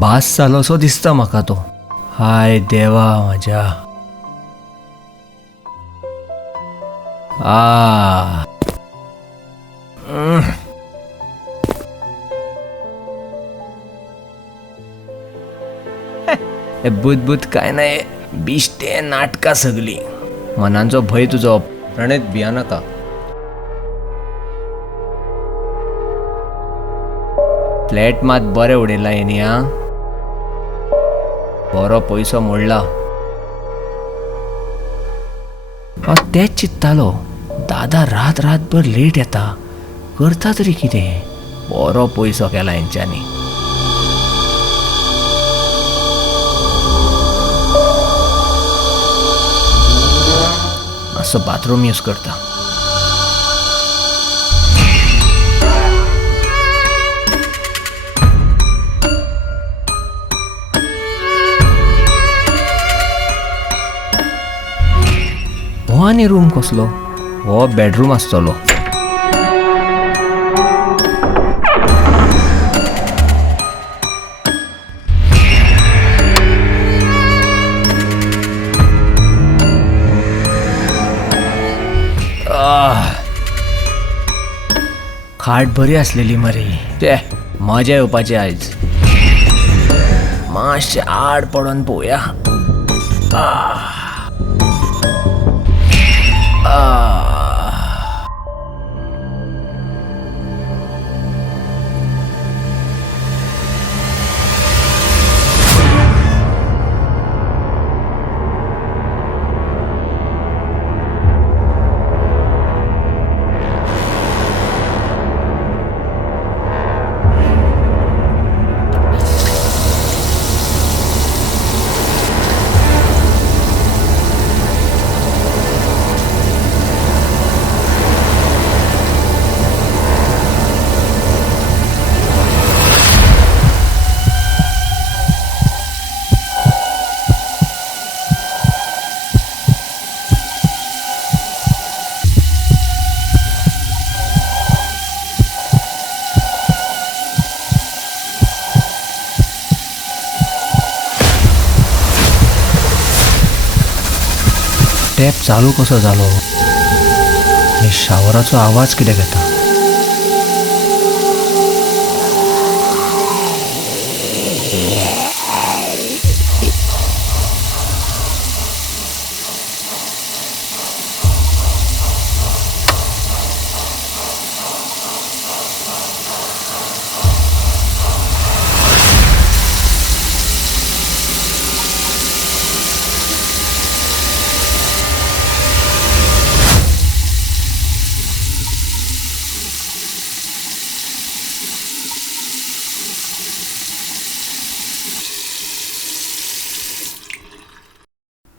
बास जालो सो दिसता म्हाका तो. हाय देवा म्हज्या. बुत काय नाही, बिश्टे नाटका सगळी. मनांचो भय तुजो प्रणीत भिया नाका. फ्लॅट मात बरें उडयला येणी हा. बरो पयसो मोडला. तेच चित्तालो, दादा रातभर लेट येता, करता तरी कितें. बरो पयसो केला हेंच्यांनी. असं बाथरूम यूज करता. हो आनी रूम कसलो? हो बेडरूम आसतलो. खाट बरी असलेली मरे. ते मजा येवपाची आयज. मातशें आड पडोन पळोवया. टॅप चालू कसो जालो आणि शावराचो आवाज कितें घेता.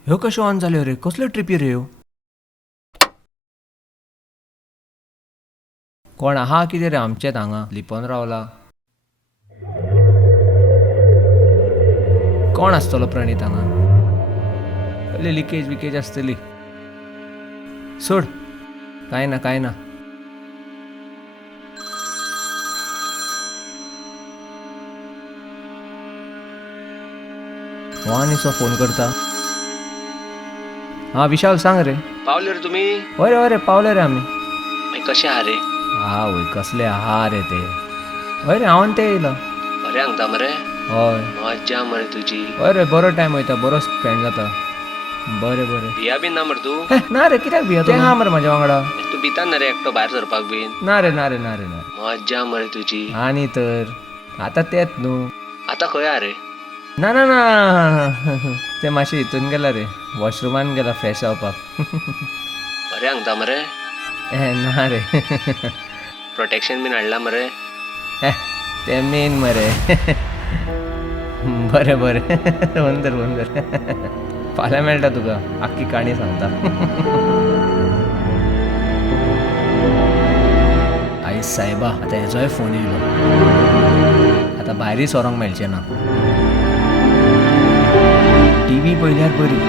ह्यो कशो ऑन जाल्यो रे? कसल्यो ट्रिपी रे ह्यो? कोण आहा कितें रे आमचेच हांगा लिपोन रावला? कोण आसतलो प्रणीत हांगा? कसली लिकेज विकेज आसतली. सोड, काय ना काय ना. हो आनीसो फोन करता. हा विशाल सांग रे. पावले रे तुम्ही? होय रे पावले रे आम्ही. कशे आहा रे? हा होय कसले आहा रे ते. होय रे हांव ते येयला. बरें हांगता मरे. हय मज्जा मरे तुजी. होय रे बरो टायम वयता, बरो स्पेंड जाता. बरें भिया बीन ना मरे तू? ना रे कित्याक भिया? तें हा मरे म्हाज्या वांगडा. तू भिता ना रे एकटो भायर सरपाक बीन? ना रे. मज्जा मरे तुजी. आनी तर आतां तेंच न्हू. आतां खंय आहा रे? ना ते मातशें हितून गेला रे, वॉशरुमान गेला फ्रेश जावपाक. बरें हांगता मरे. ना रे. प्रोटेक्शन बीन हाडला मरे? ते मेन मरे. बरें वंदर. फाल्यां मेळटा तुका, आख्खी काणी सांगता. आयज सायबा आतां हेजोय फोन येयलो. आतां भायरूय सोरोंक मेळचें ना. टीव्ही पळयल्यार बरी.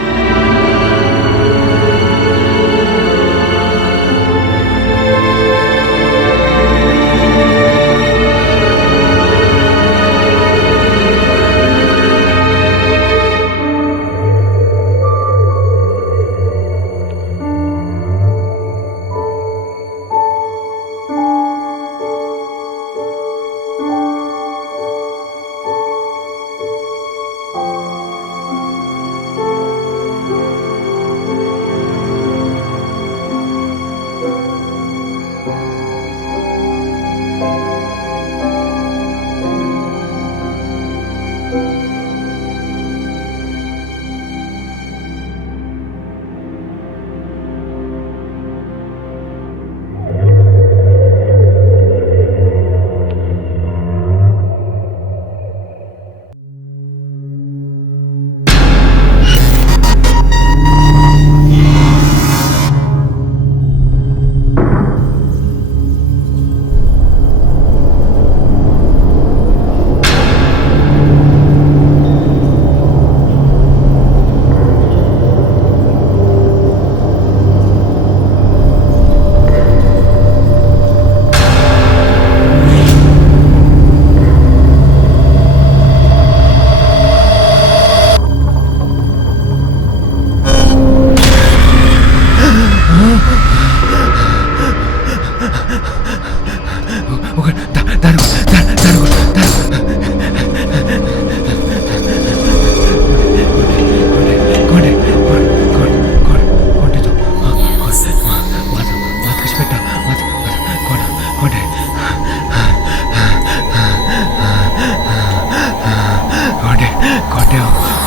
उघड, दार उघड, दार उघड, कोण आहे तो? वाद कशी भेटा? कोण आहे? कोण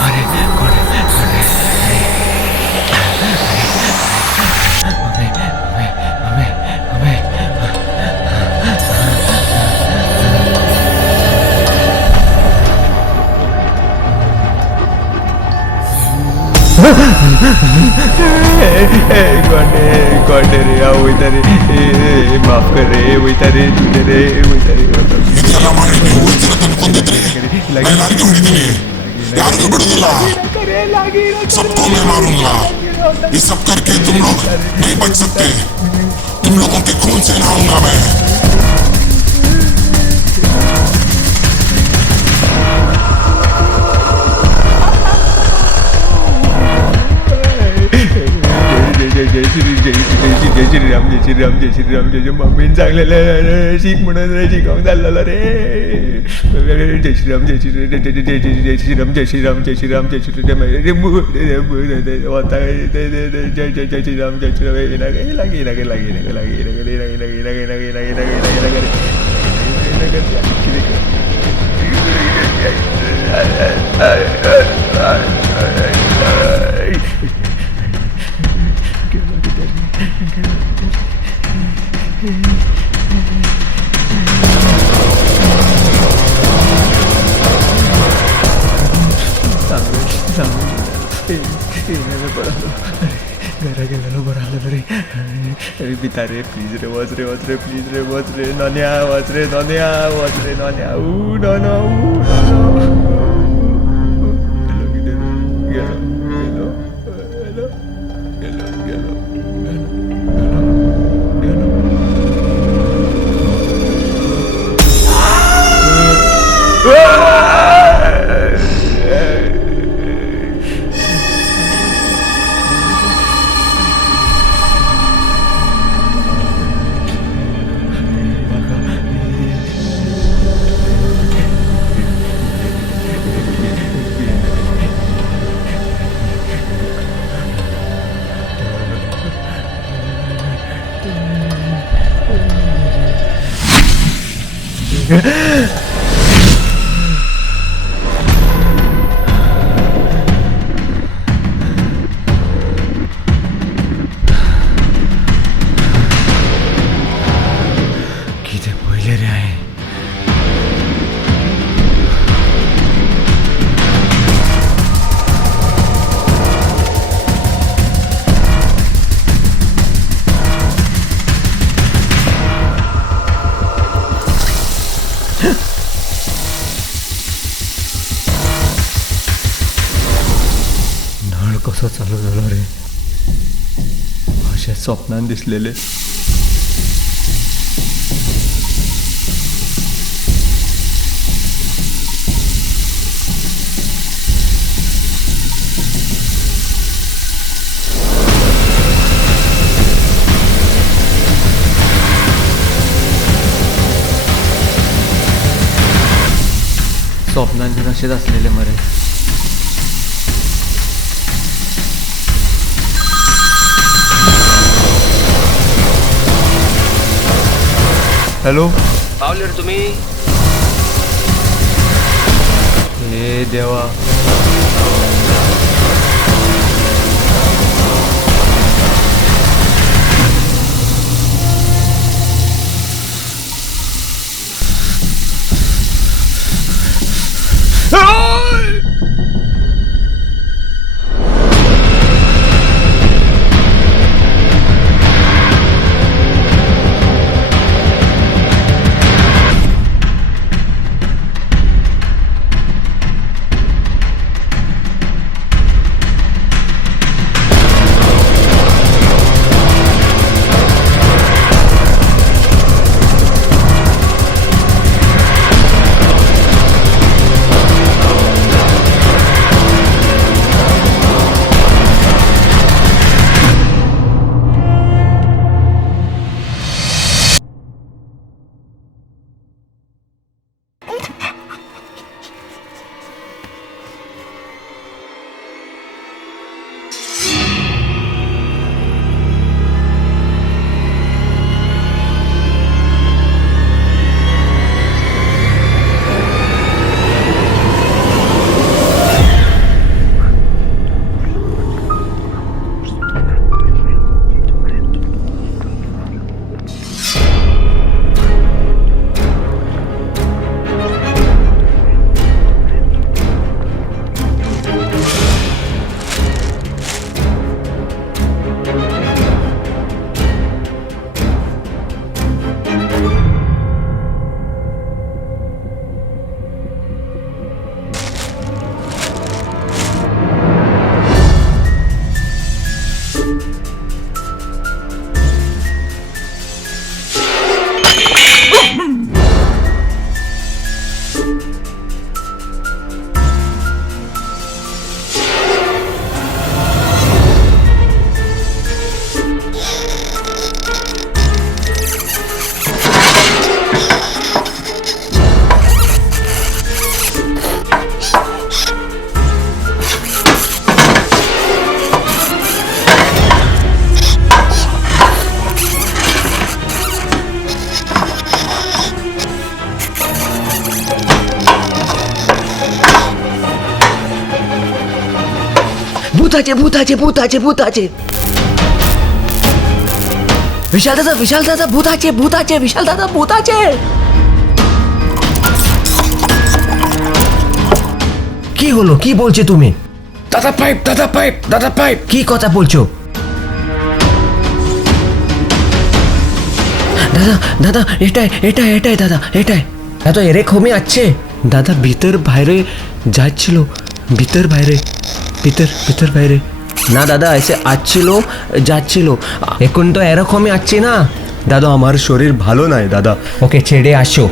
अरे कोण कोण रे वैता रे माफ कर रे वैता रे तुझे रे वैता रे सबको मैं मारूंगा। ये सब करके तुम लोग नहीं बच सकते। तुम लोगों के खून से नहाऊंगा मैं। जय श्रीराम मम्मीन सांगलेलं शिक म्हणून रे शिकवून चाललेलं रे जय श्रीराम घरा गेलेलो बरं आलं रे पिता रे please ray watch ray please रे वाच रे नन्या वाच रे नन्या किती पहिले रे आहे नळ कसं चालू झालं रे अशा स्वप्नात दिसलेले स्वप्नांचे नशेच असलेले मरे हॅलो पावले रे तुम्ही हे देवा ভূত আছে ভূত আছে ভূত আছে ভূত আছে। বিশাল দাদা ভূত আছে ভূত আছে, বিশাল দাদা ভূত আছে। কি হলো, কি বলছো তুমি? দাদা পাইপ দাদা পাইপ দাদা পাইপ। কি কথা বলছো? দাদা দাদা এটাই এটাই এটাই দাদা এটাই। এত এরকমই আছে দাদা, ভিতর বাইরে যাচ্ছিল, ভিতর বাইরে ভিতর ভিতর বাইরে। না দাদা এসে আসছিল যাচ্ছিল, এখন তো এরকমই আসছে না দাদা। আমার শরীর ভালো নাই দাদা, ওকে ছেড়ে আসো।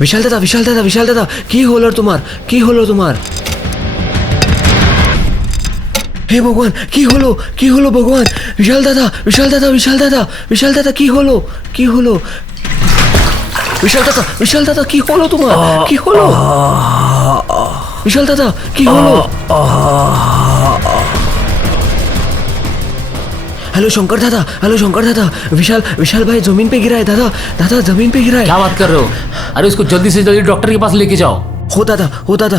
विशाल दादा विशाल दादा विशाल दादा की होलो तुम्हार की होलो तुम्हार हे भगवान की होलो भगवान विशाल दादा विशाल दादा विशाल दादा विशाल दादा की होलो विशाल दादा की होलो तुम्हार की होलो विशाल दादा की होलो हेलो शंकर दादा विशाल विशाल भाई जमीन पे गिरा है दादा जमीन पे गिरा है। क्या बात कर रहे हो? अरे उसको जल्दी से जल्दी डॉक्टर के पास लेके जाओ। हो दादा